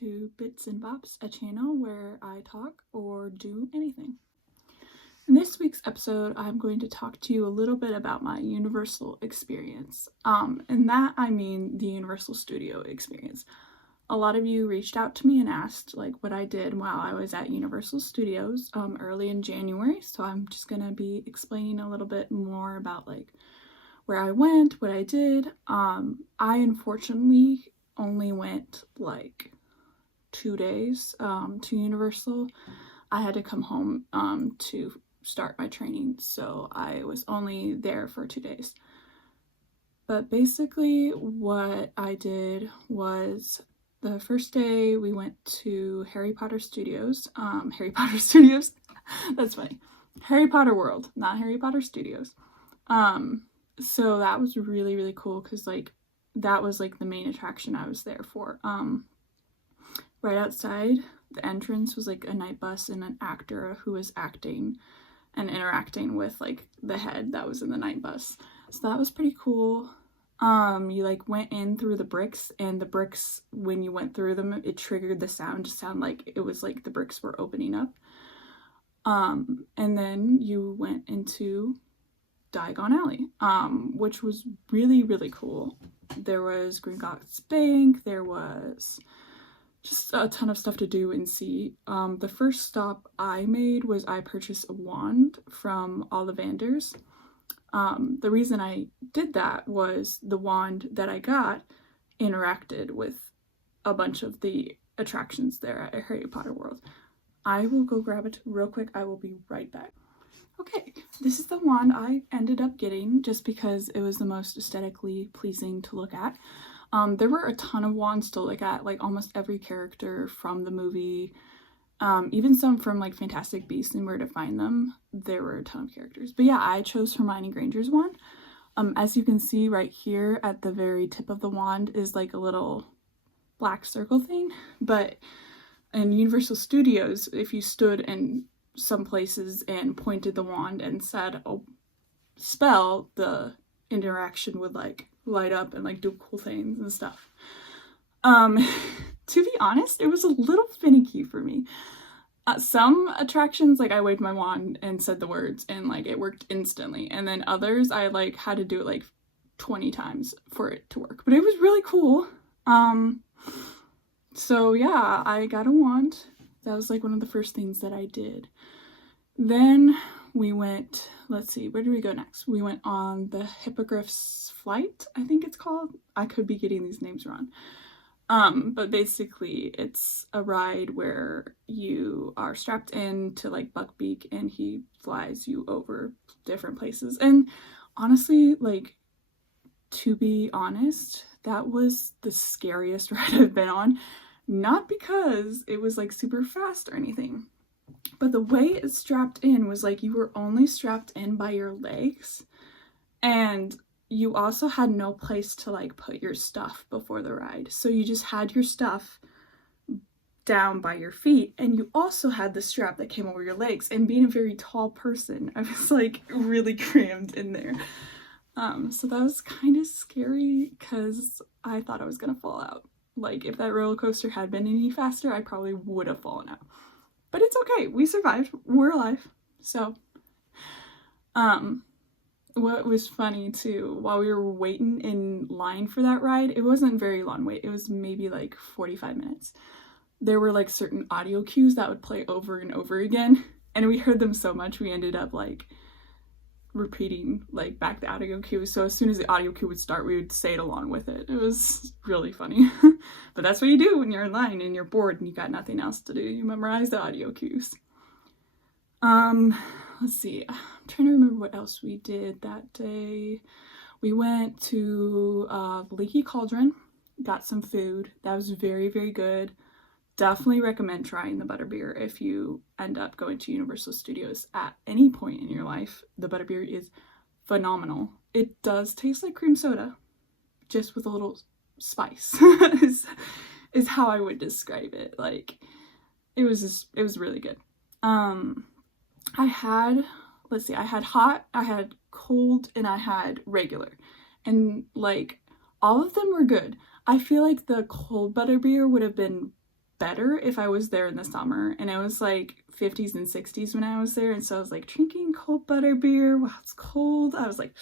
to Bits and Bops, a channel where I talk or do anything. In this week's episode, I'm going to talk to you a little bit about my Universal experience. And that I mean the Universal Studio experience. A lot of you reached out to me and asked what I did while I was at Universal Studios early in January. So I'm just gonna be explaining a little bit more about where I went, what I did. I unfortunately only went 2 days to Universal. I had to come home to start my training, so I was only there for 2 days. But basically what I did was the first day we went to Harry Potter Studios. That's funny. Harry Potter World, not Harry Potter Studios. So that was really, really cool because that was the main attraction I was there for. Right outside the entrance was a night bus and an actor who was acting and interacting with the head that was in the night bus. So that was pretty cool. You went in through the bricks, and the bricks, when you went through them, it triggered the sound to sound like it was the bricks were opening up. And then you went into Diagon Alley, which was really, really cool. There was Gringotts Bank, there was just a ton of stuff to do and see. The first stop I made was I purchased a wand from Ollivanders. The reason I did that was the wand that I got interacted with a bunch of the attractions there at Harry Potter World. I will go grab it real quick. I will be right back. Okay, this is the wand I ended up getting just because it was the most aesthetically pleasing to look at. There were a ton of wands to look at, almost every character from the movie, even some from Fantastic Beasts and Where to Find Them. There were a ton of characters. But yeah, I chose Hermione Granger's wand. As you can see right here at the very tip of the wand is a little black circle thing. But in Universal Studios, if you stood in some places and pointed the wand and said a spell, the interaction would light up and do cool things and stuff. To be honest, it was a little finicky for me. Some attractions, I waved my wand and said the words and it worked instantly, and then others I had to do it 20 times for it to work, but it was really cool. So yeah, I got a wand. That was one of the first things that I did. Then we went, let's see, where did we go next? We went on the Hippogriff's Flight, I think it's called. I could be getting these names wrong. But basically it's a ride where you are strapped in to Buckbeak and he flies you over different places. And honestly, to be honest, that was the scariest ride I've been on. Not because it was super fast or anything, but the way it's strapped in was you were only strapped in by your legs, and you also had no place to put your stuff before the ride. So you just had your stuff down by your feet, and you also had the strap that came over your legs. And being a very tall person, I was really crammed in there. So that was kind of scary because I thought I was gonna fall out. If that roller coaster had been any faster, I probably would have fallen out. But it's okay. We survived. We're alive. So, what was funny too, while we were waiting in line for that ride, it wasn't very long wait. It was maybe 45 minutes. There were certain audio cues that would play over and over again, and we heard them so much we ended up repeating back the audio cue. So as soon as the audio cue would start, we would say it along with it. It was really funny. But that's what you do when you're in line and you're bored and you got nothing else to do. You memorize the audio cues. Let's see. I'm trying to remember what else we did that day. We went to the Leaky Cauldron, got some food. That was very, very good. Definitely recommend trying the butterbeer if you end up going to Universal Studios at any point in your life. The butterbeer is phenomenal. It does taste like cream soda, just with a little spice, is how I would describe it. It was really good. I had hot, I had cold, and I had regular. And all of them were good. I feel the cold butterbeer would have been better if I was there in the summer, and it was like 50s and 60s when I was there, and so I was like drinking cold butter beer while it's cold. I was like,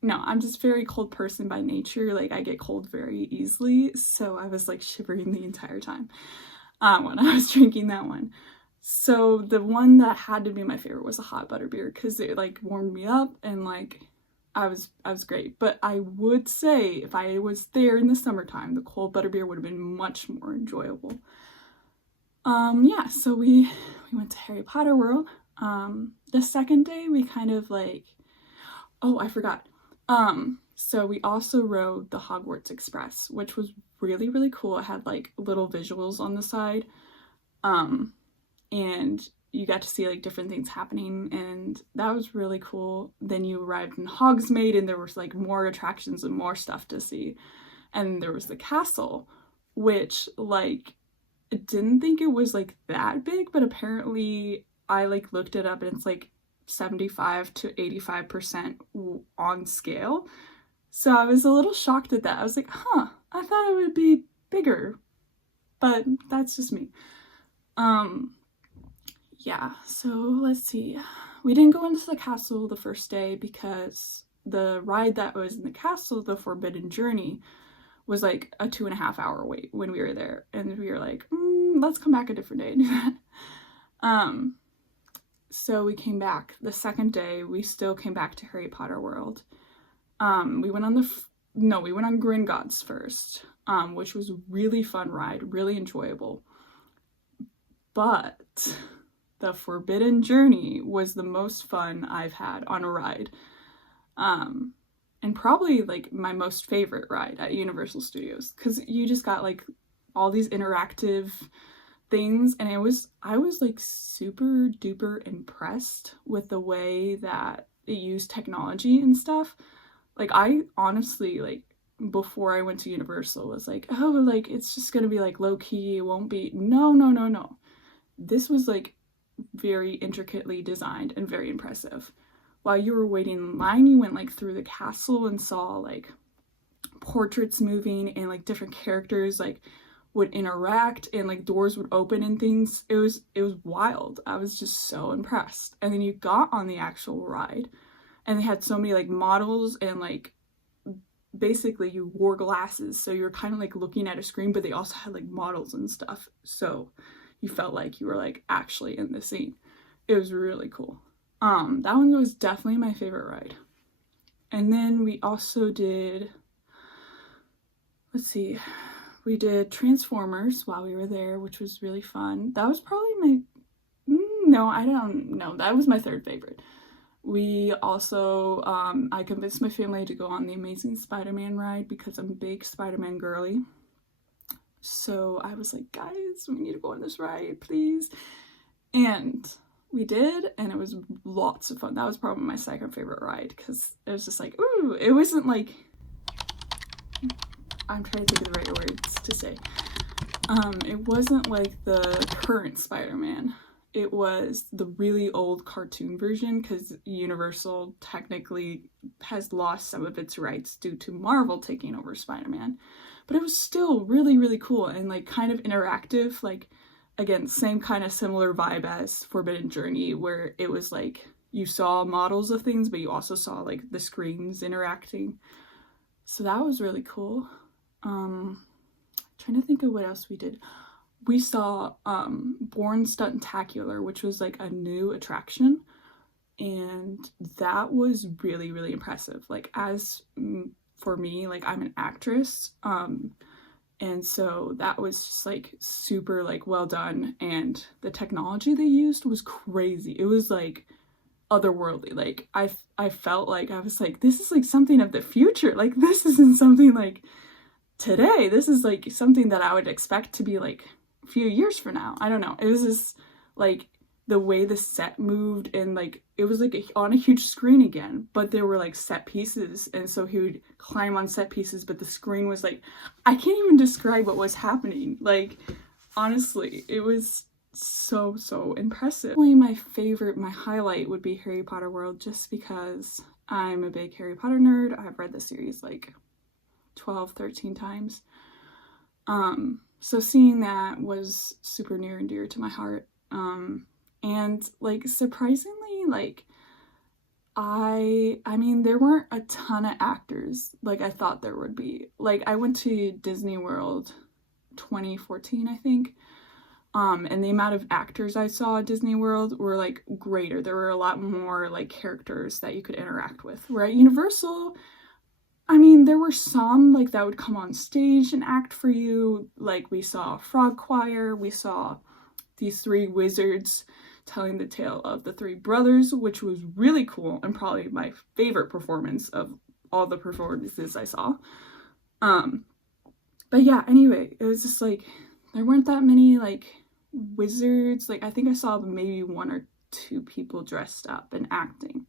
no, I'm just a very cold person by nature. Like, I get cold very easily, so I was like shivering the entire time when I was drinking that one. So the one that had to be my favorite was a hot butter beer, because it like warmed me up, and like I was great. But I would say if I was there in the summertime, the cold butter beer would have been much more enjoyable. Yeah, so we went to Harry Potter World. The second day we kind of like, oh, I forgot. So we also rode the Hogwarts Express, which was really, really cool. It had like little visuals on the side. And you got to see like different things happening, and that was really cool. Then you arrived in Hogsmeade, and there was like more attractions and more stuff to see. And there was the castle, which like didn't think it was like that big, but apparently I like looked it up, and it's like 75 to 85% on scale. So I was a little shocked at that. I was like, huh, I thought it would be bigger, but that's just me. Yeah, so let's see. We didn't go into the castle the first day because the ride that was in the castle, the Forbidden Journey, was like a 2.5 hour wait when we were there. And we were like, let's come back a different day and do that. So we came back the second day. We still came back to Harry Potter World. We went on we went on Gringotts first, which was a really fun ride, really enjoyable. But the Forbidden Journey was the most fun I've had on a ride. And probably like my most favorite ride at Universal Studios, because you just got like all these interactive things, and I was like super duper impressed with the way that it used technology and stuff. Like, I honestly, like, before I went to Universal was like, oh, like it's just gonna be like low key, it won't be. No. This was like very intricately designed and very impressive. While you were waiting in line, you went like through the castle and saw like portraits moving, and like different characters like would interact, and like doors would open and things. It was wild. I was just so impressed. And then you got on the actual ride, and they had so many like models, and like basically you wore glasses, so you're kind of like looking at a screen, but they also had like models and stuff, so you felt like you were like actually in the scene. It was really cool. That one was definitely my favorite ride. And then we also did, let's see, we did Transformers while we were there, which was really fun. That was probably my, no, I don't know, that was my third favorite. We also, I convinced my family to go on the Amazing Spider-Man ride because I'm a big Spider-Man girly. So I was like, guys, we need to go on this ride, please. And we did, and it was lots of fun. That was probably my second favorite ride, because it was just like, ooh, it wasn't like, I'm trying to think of the right words to say. It wasn't like the current Spider-Man. It was the really old cartoon version, because Universal technically has lost some of its rights due to Marvel taking over Spider-Man. But it was still really, really cool, and like kind of interactive. Like, again, same kind of similar vibe as Forbidden Journey, where it was like you saw models of things, but you also saw like the screens interacting. So that was really cool. Trying to think of what else we did. We saw Born Stuntacular, which was like a new attraction, and that was really, really impressive. Like, as for me, like, I'm an actress, and so that was just like super like well done, and the technology they used was crazy. It was like otherworldly. Like, I felt like I was like, this is like something of the future. Like, this isn't something like today. This is like something that I would expect to be like a few years from now. I don't know. It was just like the way the set moved, and like it was like on a huge screen again, but there were like set pieces, and so he would climb on set pieces, but the screen was like, I can't even describe what was happening. Like, honestly, it was so impressive. Only my highlight would be Harry Potter World, just because I'm a big Harry Potter nerd. I've read the series like 12-13 times. So seeing that was super near and dear to my heart. And like surprisingly, like I mean there weren't a ton of actors like I thought there would be. Like I went to Disney World 2014, I think. And the amount of actors I saw at Disney World were like greater. There were a lot more like characters that you could interact with. Right? Universal, I mean, there were some like that would come on stage and act for you. Like we saw Frog Choir, we saw these three wizards telling the tale of the three brothers, which was really cool and probably my favorite performance of all the performances I saw. But yeah, anyway, it was just like there weren't that many like wizards. Like I think I saw maybe one or two people dressed up and acting.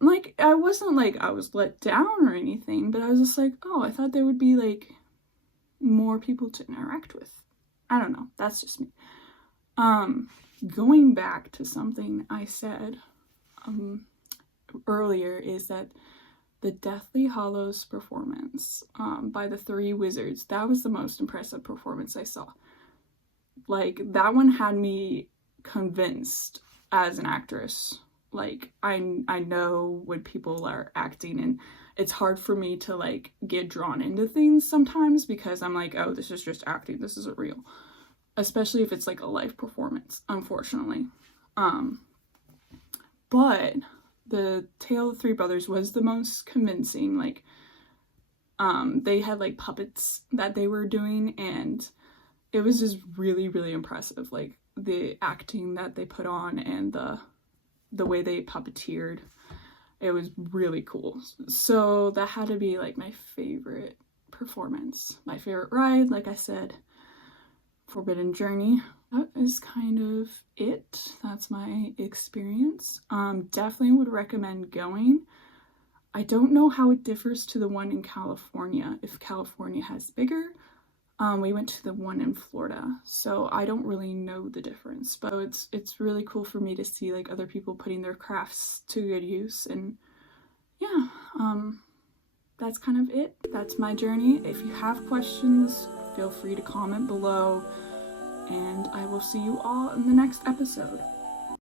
Like I wasn't like I was let down or anything, but I was just like, oh, I thought there would be like more people to interact with. I don't know, that's just me. Going back to something I said earlier is that the Deathly Hallows performance by the three wizards, that was the most impressive performance I saw. Like that one had me convinced as an actress. Like I know when people are acting, and it's hard for me to like get drawn into things sometimes because I'm like, oh, this is just acting, this isn't real, especially if it's like a live performance, unfortunately. But the Tale of the Three Brothers was the most convincing. Like they had like puppets that they were doing, and it was just really, really impressive. Like the acting that they put on and the way they puppeteered, it was really cool. So that had to be like my favorite performance. My favorite ride, like I said, Forbidden Journey. That is kind of it. That's my experience. Definitely would recommend going. I don't know how it differs to the one in California, if California has bigger. We went to the one in Florida, so I don't really know the difference, but it's really cool for me to see like other people putting their crafts to good use. And yeah, that's kind of it. That's my journey. If you have questions, feel free to comment below, and I will see you all in the next episode.